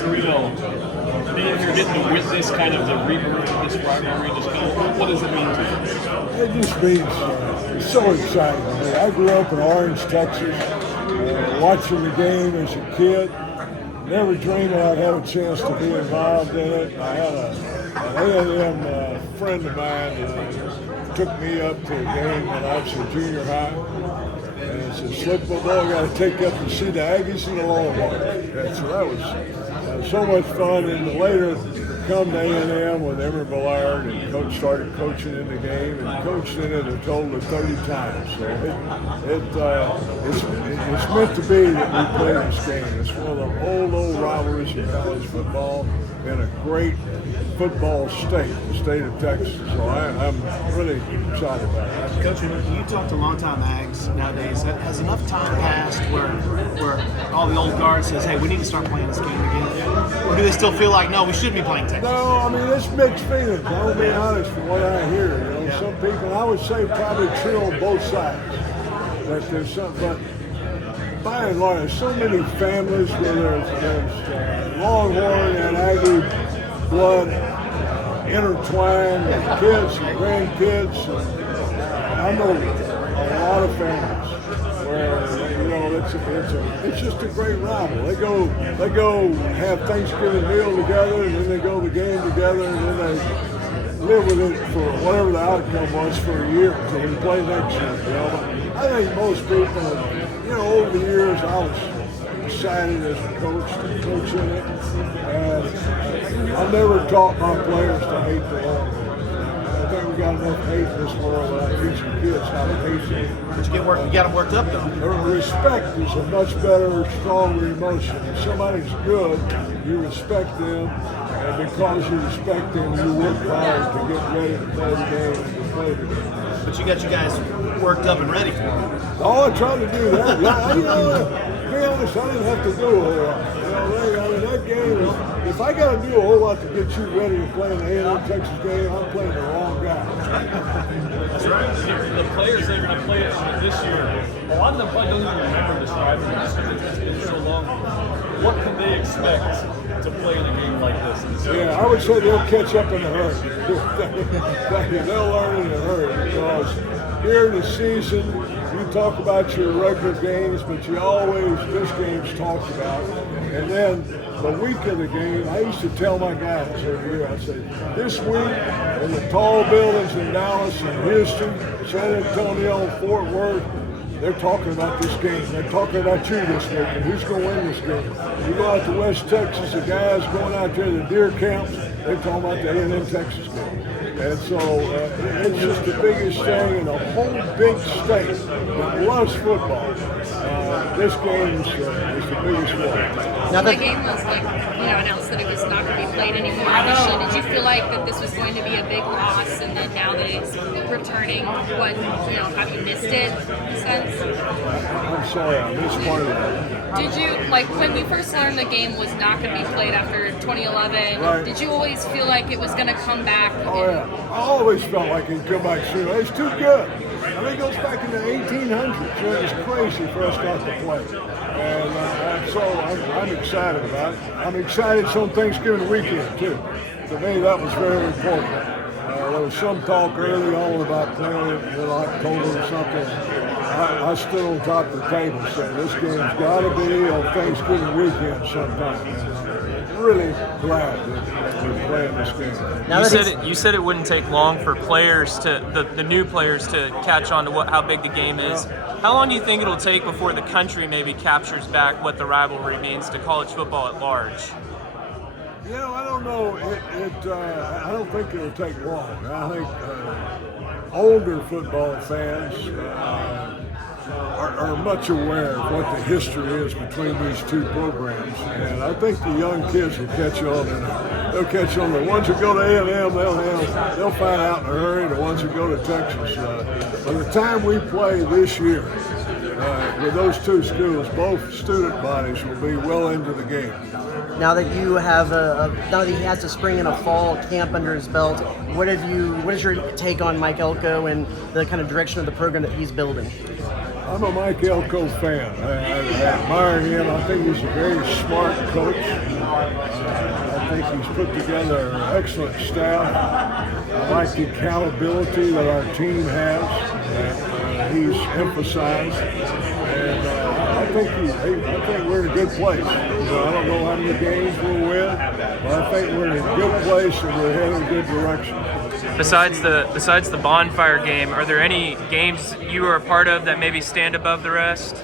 surreal being here, getting to witness kind of the rebirth of this rivalry. What does it mean to you? It just means it's so exciting. I mean, I grew up in Orange, Texas, watching the game as a kid. Never dreamed I'd have a chance to be involved in it. I had an A&M friend of mine took me up to a game when I was in junior high. And he said, Slocum, I got to take you up and see the Aggies and the Longhorns. And so that was so much fun. And later, come to A&M with Emory Ballard, and Coach started coaching in the game, and coached in it a total of 30 times. So it's meant to be that we play this game. It's one of the old rivalries in college football in a great football state, the state of Texas. So I'm really excited about it. Coach, you talk to longtime Ags nowadays. Has enough time passed where all the old guard says, hey, we need to start playing this game again? Or do they still feel like, no, we should be playing Texas? No, I mean, it's mixed feelings. I'll be honest from what I hear. Some people, I would say probably true on both sides. That there's something, but by and large, there's so many families where there's Longhorn and Aggie blood intertwined with kids and grandkids. And I know a lot of families where it's just a great rival. They go have Thanksgiving meal together, and then they go to the game together, and then they live with it for whatever the outcome was for a year until we play next year. I think most people, over the years, I was excited as a coach to coach in it, and I never taught my players to hate the Longhorns. I think we got enough hate in this world that I teach the kids how to hate them. But you got them worked up, though. Respect is a much better, stronger emotion. If somebody's good, you respect them, and because you respect them, you work hard to get ready to play the game and to play the game. But you got you guys worked up and ready for it. Oh, I tried to do that. Yeah, to be honest, I didn't have to do a whole lot. That game, if I got to do a whole lot to get you ready to play in the A&M Texas game, I'm playing the wrong guy. That's right. The players that are going to play it this year, a lot of them probably don't even remember this rivalry because it's been so long. What can they expect to play in a game like this? Yeah, I would say they'll catch up in a hurry. They'll learn in a hurry because here in the season, you talk about your regular games, but this game's talked about. And then the week of the game, I used to tell my guys every year, I'd say, this week in the tall buildings in Dallas and Houston, San Antonio, Fort Worth, they're talking about this game. They're talking about you this week and who's going to win this game. You go out to West Texas, the guys going out there to the deer camps, they're talking about the A&M Texas game. And so it's just the biggest thing in a whole big state that loves football. This game is the biggest one. Now the game was announced that it was not going to be played anymore initially. Did you feel like that this was going to be a big loss, and then now that it's returning, have you missed it in a sense? I'm sorry, I missed part of that. Did you, when you first learned the game was not going to be played after 2011, right. Did you always feel like it was going to come back? Oh, yeah. I always felt like it'd come back soon. It's too good. I think it goes back in the 1800s. It was crazy for us not to play. And so I'm excited about it. I'm excited it's on Thanksgiving weekend, too. To me, that was very important. There was some talk early on about playing it in October or something. I stood on top of the table and said, this game's got to be on Thanksgiving weekend sometime. And I'm really glad that we're playing this game. You said it wouldn't take long for players the new players to catch on to how big the game is. How long do you think it'll take before the country maybe captures back what the rivalry means to college football at large? I don't know. I don't think it'll take long. I think older football fans are much aware of what the history is between these two programs, and I think the young kids will catch on. They'll catch on. The ones who go to A&M, they'll find out in a hurry. The ones who go to Texas, by the time we play this year with those two schools, both student bodies will be well into the game. Now that you have now that he has a spring and a fall camp under his belt, what is your take on Mike Elko and the kind of direction of the program that he's building? I'm a Mike Elko fan. I admire him. I think he's a very smart coach. I think he's put together an excellent staff. I like the accountability that our team has, that he's emphasized. And I think we're in a good place. I don't know how many games we'll win, but I think we're in a good place and we're heading in a good direction. Besides the bonfire game, are there any games you were a part of that maybe stand above the rest?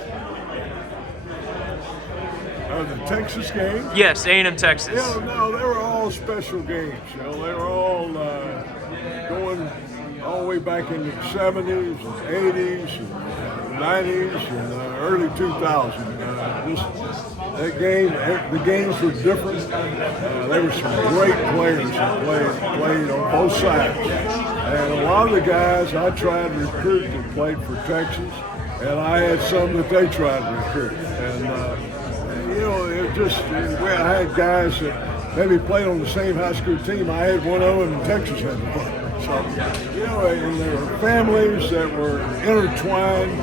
The Texas games? Yes, A&M Texas. Yeah, no, they were all special games. They were all going all the way back in the 70s, and 80s, and 90s, and early 2000s. That game, the games were different. There were some great players that played on both sides. And a lot of the guys I tried to recruit that played for Texas, and I had some that they tried to recruit. And I had guys that maybe played on the same high school team. I had one of them in Texas had to play. So, and there were families that were intertwined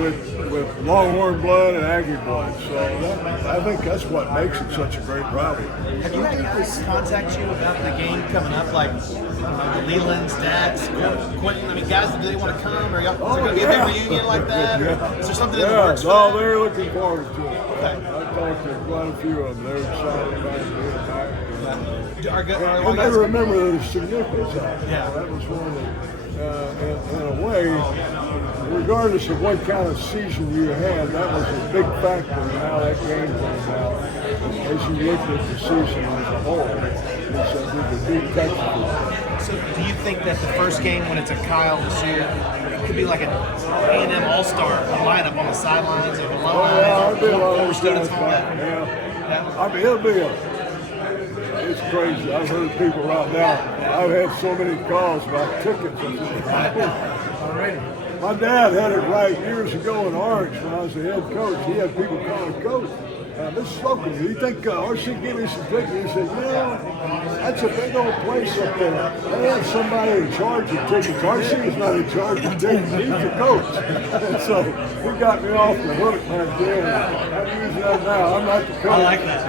with Longhorn blood and Aggie blood. So I think that's what makes it such a great rivalry. Have you had guys contact you about the game coming up, like Leland's dads, Quentin? I mean, guys, do they want to come? Or is there going to be a big reunion like that? Yeah. Is there something in the works? No, they're looking forward to it. Okay. I talked to quite a few of them. They're excited about being back. Are And they remember the significance of it. Yeah. That was one that, in a way, regardless of what kind of season you had, that was a big factor in how that game came out. As you looked at the season as a whole, it's a big Texas. So do you think that the first game, when it's a Kyle this year, it could be like an A&M All-Star lineup on the sidelines of alumni? I'll be a lot former of students guys and all that? Yeah. I mean, it'll be it's crazy. I've heard people right now. I've had so many calls about tickets. Already. My dad had it right years ago in Orange when I was the head coach. He had people calling coach. Mr. Slocum, do you think RC gave me some tickets? He said, that's a big old place up there. They have somebody in charge of tickets. RC is not in charge of tickets. He's the coach. And so he got me off the hook back then. I'm using that now. I'm not the coach. I like that.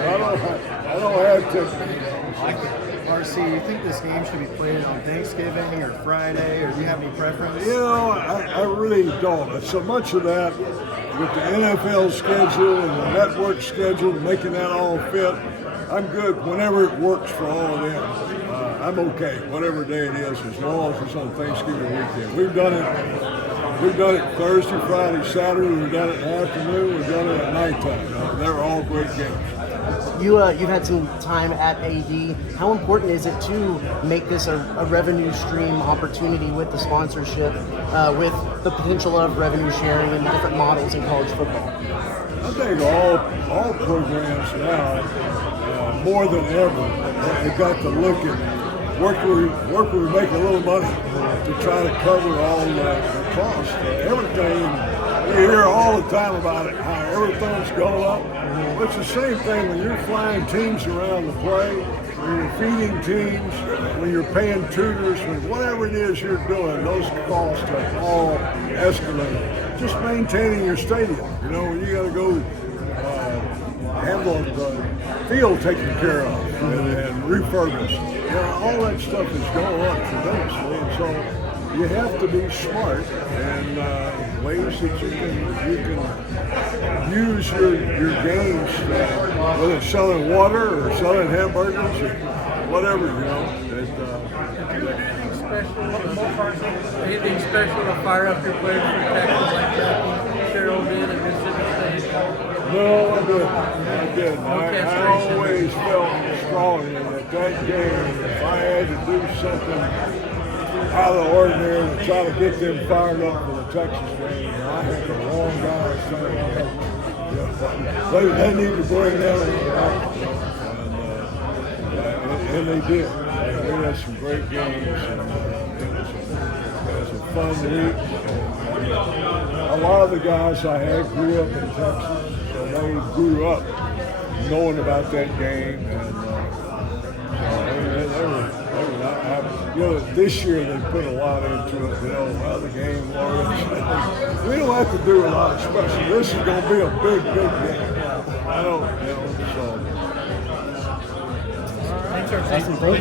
I don't have tickets. I like that. RC, you think this game should be played on Thanksgiving or Friday, or do you have any preference? I really don't. So much of that with the NFL schedule and the network schedule, making that all fit, I'm good whenever it works for all of them. I'm okay, whatever day it is, as long as it's on Thanksgiving weekend. We've done it Thursday, Friday, Saturday. We've done it in the afternoon. We've done it at nighttime. They're all great games. You've had some time at AD. How important is it to make this a revenue stream opportunity with the sponsorship, with the potential of revenue sharing and different models in college football? I think all programs now, more than ever, have got to look at where we make a little money to try to cover all the costs. Everything, you hear all the time about it, how everything's going up. It's the same thing when you're flying teams around the play, when you're feeding teams, when you're paying tutors, when whatever it is you're doing, those costs are all escalating. Just maintaining your stadium, when you got to go have the field taken care of and refurbished. All that stuff is going up tremendously, and so you have to be smart and ways that you can use your games, whether it's selling water or selling hamburgers or whatever, Anything special to fire up your players for Texas like that Cheryl did at Mississippi State? No, I didn't. I always felt strongly that game, if I had to do something out of the ordinary to try to get them fired up for the Texas game, I had the wrong guys saying, they need to bring them in. And they did. They had some great games. And it was a fun week. A lot of the guys I had grew up in Texas, so they grew up knowing about that game. And this year they put a lot into it. The game, we don't have to do a lot of special. This is going to be a big game. I don't, so Thanks, RC. Awesome, thank you.